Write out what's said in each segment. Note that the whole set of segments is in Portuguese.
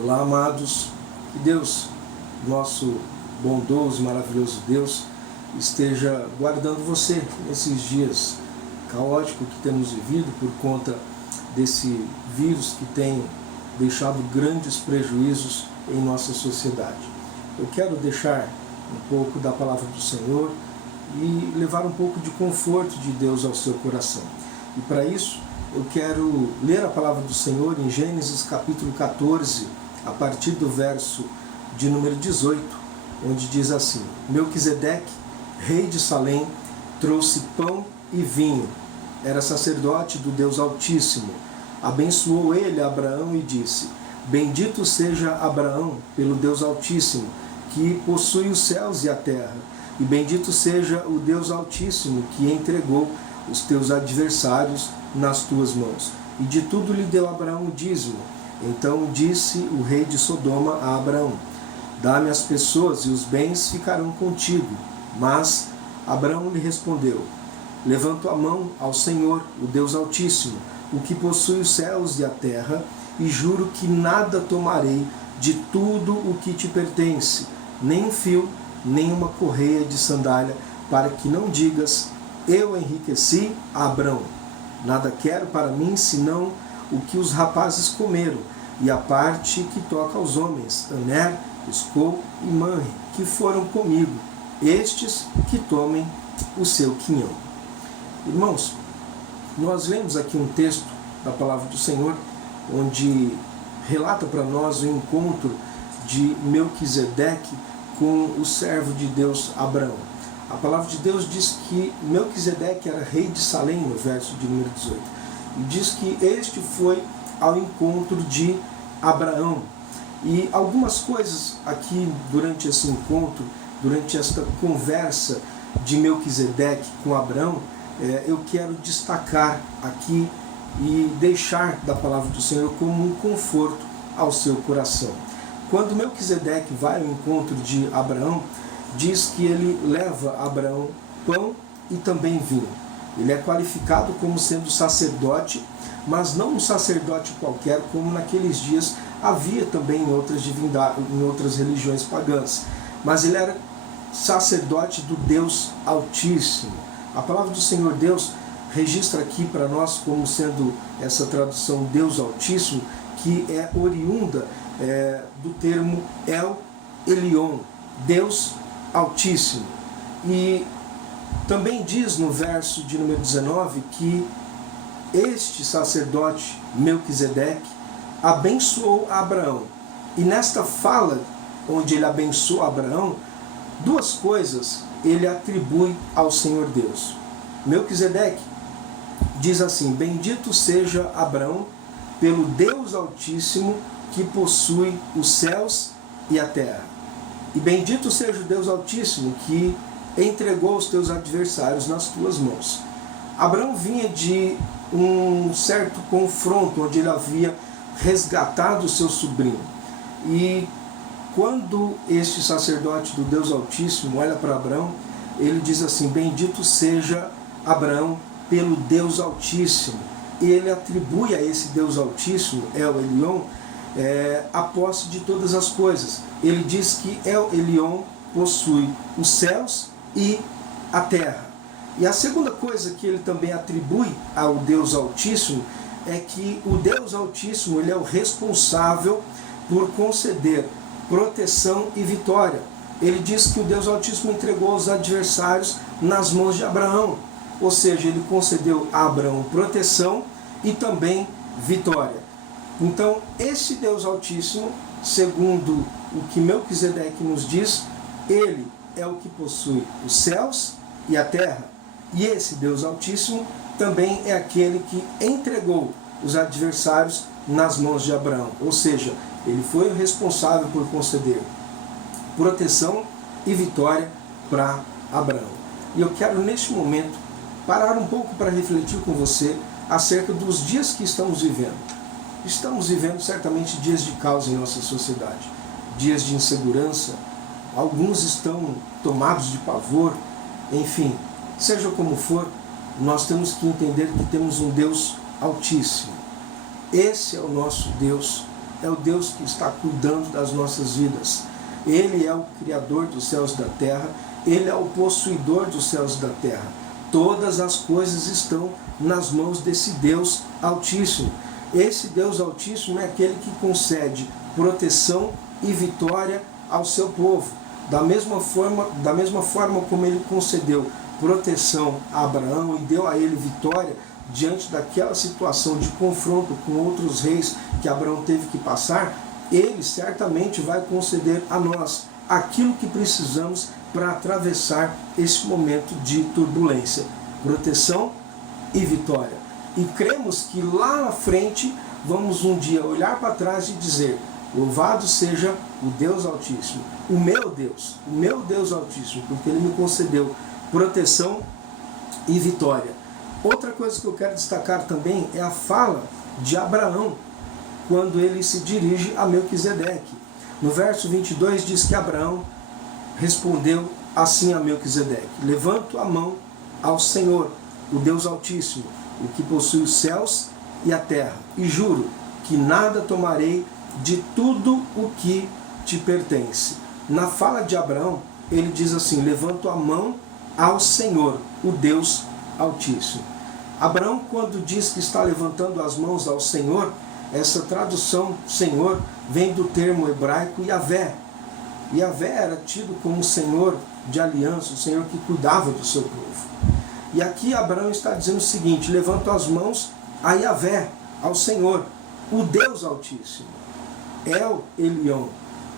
Olá, amados, que Deus, nosso bondoso e maravilhoso Deus, esteja guardando você nesses dias caóticos que temos vivido por conta desse vírus que tem deixado grandes prejuízos em nossa sociedade. Eu quero deixar um pouco da palavra do Senhor e levar um pouco de conforto de Deus ao seu coração. E para isso, eu quero ler a palavra do Senhor em Gênesis capítulo 14, a partir do verso de número 18, onde diz assim: Melquisedeque, rei de Salém, trouxe pão e vinho. Era sacerdote do Deus Altíssimo. Abençoou ele a Abraão e disse: Bendito seja Abraão pelo Deus Altíssimo, que possui os céus e a terra. E bendito seja o Deus Altíssimo, que entregou os teus adversários nas tuas mãos. E de tudo lhe deu Abraão o dízimo. Então disse o rei de Sodoma a Abraão: Dá-me as pessoas e os bens ficarão contigo. Mas Abraão lhe respondeu: Levanto a mão ao Senhor, o Deus Altíssimo, o que possui os céus e a terra, e juro que nada tomarei de tudo o que te pertence, nem um fio, nem uma correia de sandália, para que não digas: Eu enriqueci a Abraão. Nada quero para mim, senão o que os rapazes comeram, e a parte que toca aos homens, Aner, Escol e Manre, que foram comigo, estes que tomem o seu quinhão. Irmãos, nós lemos aqui um texto da palavra do Senhor, onde relata para nós o encontro de Melquisedeque com o servo de Deus Abraão. A palavra de Deus diz que Melquisedeque era rei de Salém, no verso de número 18. E diz que este foi ao encontro de Abraão. E algumas coisas aqui durante esse encontro, durante esta conversa de Melquisedeque com Abraão, eu quero destacar aqui e deixar da palavra do Senhor como um conforto ao seu coração. Quando Melquisedeque vai ao encontro de Abraão, diz que ele leva a Abraão pão e também vinho. Ele é qualificado como sendo sacerdote, mas não um sacerdote qualquer, como naqueles dias havia também em outras divindades, em outras religiões pagãs. Mas ele era sacerdote do Deus Altíssimo. A palavra do Senhor Deus registra aqui para nós como sendo essa tradução Deus Altíssimo, que é oriunda do termo El Elyon, Deus Altíssimo. E também diz no verso de número 19 que este sacerdote Melquisedeque abençoou Abraão. E nesta fala, onde ele abençoa Abraão, duas coisas ele atribui ao Senhor Deus. Melquisedeque diz assim: Bendito seja Abraão pelo Deus Altíssimo, que possui os céus e a terra. E bendito seja o Deus Altíssimo, que entregou os teus adversários nas tuas mãos. Abraão vinha de um certo confronto, onde ele havia resgatado o seu sobrinho. E quando este sacerdote do Deus Altíssimo olha para Abraão, ele diz assim: Bendito seja Abraão pelo Deus Altíssimo. E ele atribui a esse Deus Altíssimo, El Elyon, a posse de todas as coisas. Ele diz que El Elyon possui os céus e a terra. E a segunda coisa que ele também atribui ao Deus Altíssimo é que o Deus Altíssimo ele é o responsável por conceder proteção e vitória. Ele diz que o Deus Altíssimo entregou os adversários nas mãos de Abraão. Ou seja, ele concedeu a Abraão proteção e também vitória. Então, esse Deus Altíssimo, segundo o que Melquisedeque nos diz, ele é o que possui os céus e a terra. E esse Deus Altíssimo também é aquele que entregou os adversários nas mãos de Abraão. Ou seja, ele foi o responsável por conceder proteção e vitória para Abraão. E eu quero, neste momento, parar um pouco para refletir com você acerca dos dias que estamos vivendo. Estamos vivendo certamente dias de caos em nossa sociedade, dias de insegurança. Alguns estão tomados de pavor. Enfim, seja como for, nós temos que entender que temos um Deus Altíssimo. Esse é o nosso Deus é o Deus que está cuidando das nossas vidas. Ele é o Criador dos céus e da terra, Ele é o possuidor dos céus e da terra. Todas as coisas estão nas mãos desse Deus Altíssimo. Esse Deus Altíssimo é aquele que concede proteção e vitória ao seu povo. Da mesma forma como Ele concedeu proteção a Abraão e deu a ele vitória diante daquela situação de confronto com outros reis que Abraão teve que passar, Ele certamente vai conceder a nós aquilo que precisamos para atravessar esse momento de turbulência, proteção e vitória. E cremos que lá na frente vamos um dia olhar para trás e dizer: louvado seja o Deus Altíssimo, o meu Deus Altíssimo, porque Ele me concedeu proteção e vitória. Outra coisa que eu quero destacar também é a fala de Abraão, quando ele se dirige a Melquisedeque. No verso 22 diz que Abraão respondeu assim a Melquisedeque: levanto a mão ao Senhor, o Deus Altíssimo, o que possui os céus e a terra, e juro que nada tomarei de tudo o que te pertence. Na fala de Abraão, ele diz assim: levanto a mão ao Senhor, o Deus Altíssimo. Abraão, quando diz que está levantando as mãos ao Senhor, essa tradução Senhor vem do termo hebraico Yavé. Yavé era tido como o Senhor de aliança, o Senhor que cuidava do seu povo. E aqui Abraão está dizendo o seguinte: levanto as mãos a Yavé, ao Senhor, o Deus Altíssimo. El Elyon.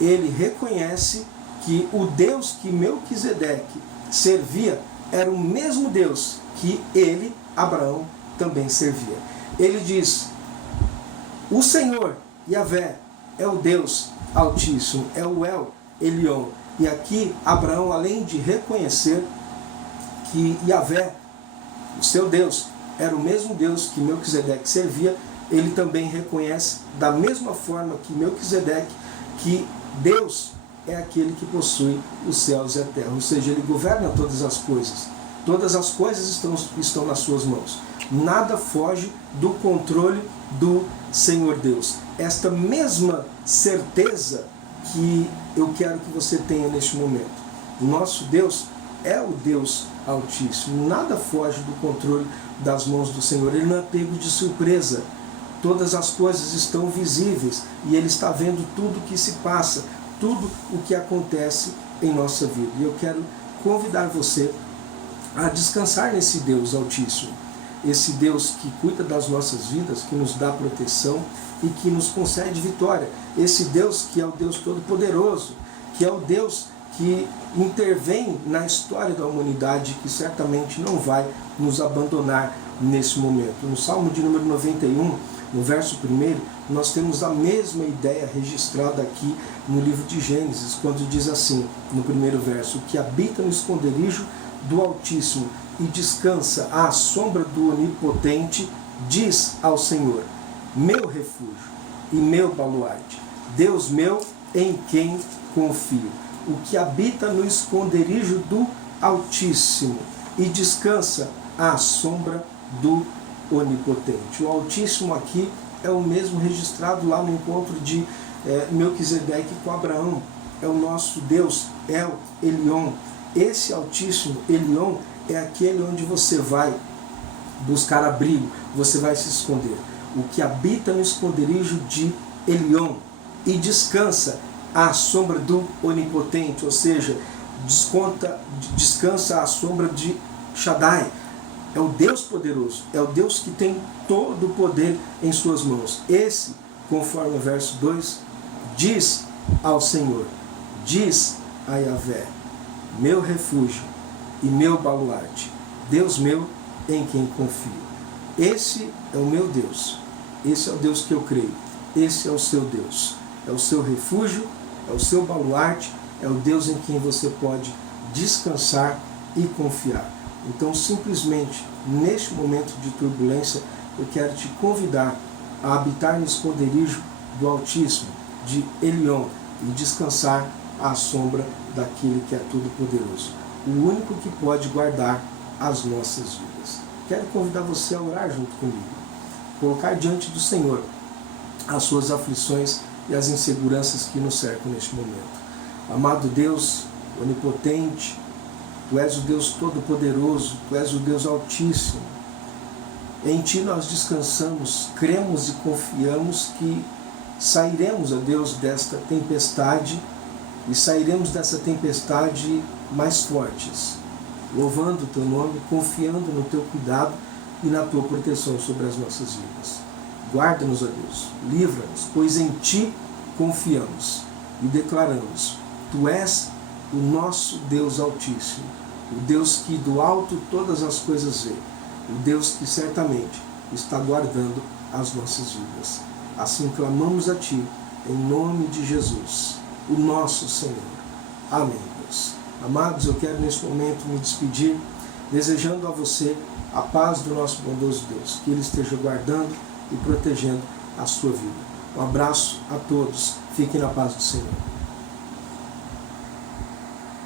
Ele reconhece que o Deus que Melquisedeque servia era o mesmo Deus que ele, Abraão, também servia. Ele diz: o Senhor, Yavé, é o Deus Altíssimo, é o El Elyon. E aqui Abraão, além de reconhecer que Yavé, o seu Deus, era o mesmo Deus que Melquisedeque servia, ele também reconhece, da mesma forma que Melquisedeque, que Deus é aquele que possui os céus e a terra, ou seja, ele governa todas as coisas. Todas as coisas estão nas suas mãos. Nada foge do controle do Senhor Deus. Esta mesma certeza que eu quero que você tenha neste momento. Nosso Deus é o Deus Altíssimo. Nada foge do controle das mãos do Senhor. Ele não é pego de surpresa. Todas as coisas estão visíveis e Ele está vendo tudo o que se passa, tudo o que acontece em nossa vida. E eu quero convidar você a descansar nesse Deus Altíssimo. Esse Deus que cuida das nossas vidas, que nos dá proteção e que nos concede vitória. Esse Deus que é o Deus Todo-Poderoso, que é o Deus que intervém na história da humanidade, que certamente não vai nos abandonar nesse momento. No Salmo de número 91, no verso 1, nós temos a mesma ideia registrada aqui no livro de Gênesis, quando diz assim, no primeiro verso: que habita no esconderijo do Altíssimo e descansa à sombra do Onipotente, diz ao Senhor: meu refúgio e meu baluarte, Deus meu em quem confio. O que habita no esconderijo do Altíssimo e descansa à sombra do Onipotente. O Altíssimo aqui é o mesmo registrado lá no encontro de Melquisedeque com Abraão. É o nosso Deus, El Elyon. Esse Altíssimo, Elyon, é aquele onde você vai buscar abrigo, você vai se esconder. O que habita no esconderijo de Elyon e descansa à sombra do Onipotente, ou seja, descansa à sombra de Shaddai. É o Deus poderoso, é o Deus que tem todo o poder em suas mãos. Esse, conforme o verso 2, diz ao Senhor, diz a Yavé: meu refúgio e meu baluarte, Deus meu em quem confio. Esse é o meu Deus, esse é o Deus que eu creio, esse é o seu Deus, é o seu refúgio, é o seu baluarte, é o Deus em quem você pode descansar e confiar. Então, simplesmente, neste momento de turbulência, eu quero te convidar a habitar no esconderijo do Altíssimo, de Elyon, e descansar à sombra daquele que é todo-poderoso, o único que pode guardar as nossas vidas. Quero convidar você a orar junto comigo, colocar diante do Senhor as suas aflições e as inseguranças que nos cercam neste momento. Amado Deus, onipotente, Tu és o Deus Todo-Poderoso, Tu és o Deus Altíssimo. Em Ti nós descansamos, cremos e confiamos que sairemos, ó Deus, desta tempestade e sairemos dessa tempestade mais fortes, louvando o Teu nome, confiando no Teu cuidado e na Tua proteção sobre as nossas vidas. Guarda-nos, ó Deus, livra-nos, pois em Ti confiamos e declaramos: Tu és o nosso Deus Altíssimo, o Deus que do alto todas as coisas vê, o Deus que certamente está guardando as nossas vidas. Assim clamamos a Ti, em nome de Jesus, o nosso Senhor. Amém, Deus. Amados, eu quero neste momento me despedir, desejando a você a paz do nosso bondoso Deus, que Ele esteja guardando e protegendo a sua vida. Um abraço a todos, fiquem na paz do Senhor.